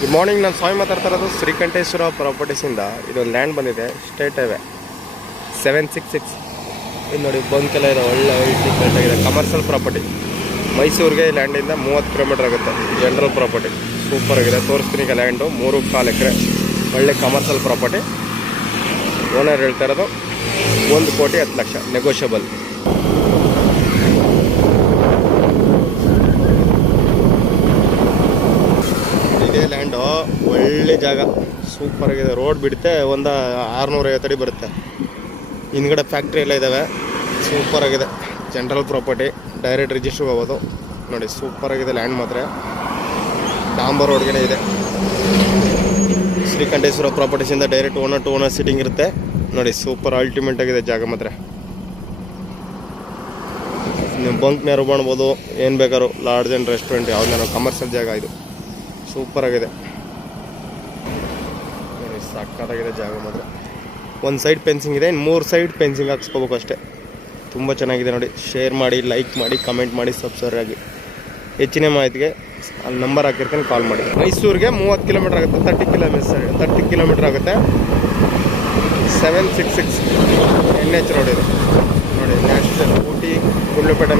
Good morning. ನಾನು ಸ್ವಾಮಿ ಮಾತಾಡ್ತಾ ಇರೋದು ಶ್ರೀಕಂಠೇಶ್ವರ ಪ್ರಾಪರ್ಟೀಸಿಂದ. ಇದೊಂದು ಲ್ಯಾಂಡ್ ಬಂದಿದೆ, ಸ್ಟೇಟ್ ಹೈವೇ 766. ಇದು ನೋಡಿ, ಬಂಕೆಲ್ಲ ಇದೆ, ಒಳ್ಳೆ ಆಗಿದೆ. Commercial property. ಮೈಸೂರಿಗೆ ಈ ಲ್ಯಾಂಡಿಂದ 30 ಕಿಲೋಮೀಟರ್ ಆಗುತ್ತೆ. ಜನರಲ್ ಪ್ರಾಪರ್ಟಿ ಸೂಪರ್ ಆಗಿದೆ. ತೋರಿಸ್ತೀನಿ ಈಗ ಲ್ಯಾಂಡು. 3.4 ಎಕರೆ ಒಳ್ಳೆ ಕಮರ್ಷಿಯಲ್ ಪ್ರಾಪರ್ಟಿ. ಓನರ್ ಹೇಳ್ತಾ ಇರೋದು 1,10,00,000 ನೆಗೋಷಿಯಬಲ್. ಇದೇ ಲ್ಯಾಂಡು, ಒಳ್ಳೆ ಜಾಗ, ಸೂಪರ್ ಆಗಿದೆ. ರೋಡ್ ಬಿಡುತ್ತೆ, ಒಂದು 650 ಅಡಿ ಬರುತ್ತೆ. ಹಿಂದ್ಗಡೆ ಫ್ಯಾಕ್ಟ್ರಿ ಎಲ್ಲ ಇದ್ದಾವೆ. ಸೂಪರ್ ಆಗಿದೆ. ಜನರಲ್ ಪ್ರಾಪರ್ಟಿ, ಡೈರೆಕ್ಟ್ ರಿಜಿಸ್ಟ್ರಿಗೆ ಹೋಗೋದು. ನೋಡಿ, ಸೂಪರ್ ಆಗಿದೆ ಲ್ಯಾಂಡ್ ಮಾತ್ರ. ಡಾಂಬರ್ ರೋಡ್ಗೆ ಇದೆ. ಶ್ರೀಕಂಠೇಶ್ವರ ಪ್ರಾಪರ್ಟೀಸಿಂದ direct owner to owner sitting ಇರುತ್ತೆ. ನೋಡಿ, ಸೂಪರ್ ಅಲ್ಟಿಮೇಟ್ ಆಗಿದೆ ಜಾಗ ಮಾತ್ರ. ನೀವು ಬಂಕ್ನಾರು ಮಾಡ್ಬೋದು, ಏನು ಬೇಕಾದ್ರು, ಲಾಡ್ಜ್ ಆ್ಯಂಡ್ ರೆಸ್ಟೋರೆಂಟ್ ಯಾವ್ದಾರು ಕಮರ್ಷಿಯಲ್ ಜಾಗ ಇದು. ಸೂಪರ್ ಆಗಿದೆ ನೋಡಿ, ಸಕ್ಕತ್ತಾಗಿದೆ ಜಾಗ ಮಾತ್ರ. ಒಂದು ಸೈಡ್ ಫೆನ್ಸಿಂಗ್ ಇದೆ, ಇನ್ನು 3 ಸೈಡ್ ಫೆನ್ಸಿಂಗ್ ಹಾಕ್ಸ್ಕೋಬೇಕು ಅಷ್ಟೇ. ತುಂಬ ಚೆನ್ನಾಗಿದೆ ನೋಡಿ. ಶೇರ್ ಮಾಡಿ, ಲೈಕ್ ಮಾಡಿ, ಕಮೆಂಟ್ ಮಾಡಿ, ಸಬ್ಸ್ಕ್ರೈಬ್ ಆಗಿ. ಹೆಚ್ಚಿನ ಮಾಹಿತಿಗೆ ಅಲ್ಲಿ ನಂಬರ್ ಹಾಕಿರ್ತೀನಿ, ಕಾಲ್ ಮಾಡಿ. ಮೈಸೂರಿಗೆ 30 ಕಿಲೋಮೀಟರ್ ಆಗುತ್ತೆ. 30 ಕಿಲೋಮೀಟರ್ ಆಗುತ್ತೆ. 766 NH ರೋಡ್ ಇದೆ ನೋಡಿ. ನ್ಯಾಷನಲ್ ಊಟಿ ಗುಂಡ್ಲುಪೇಟೆ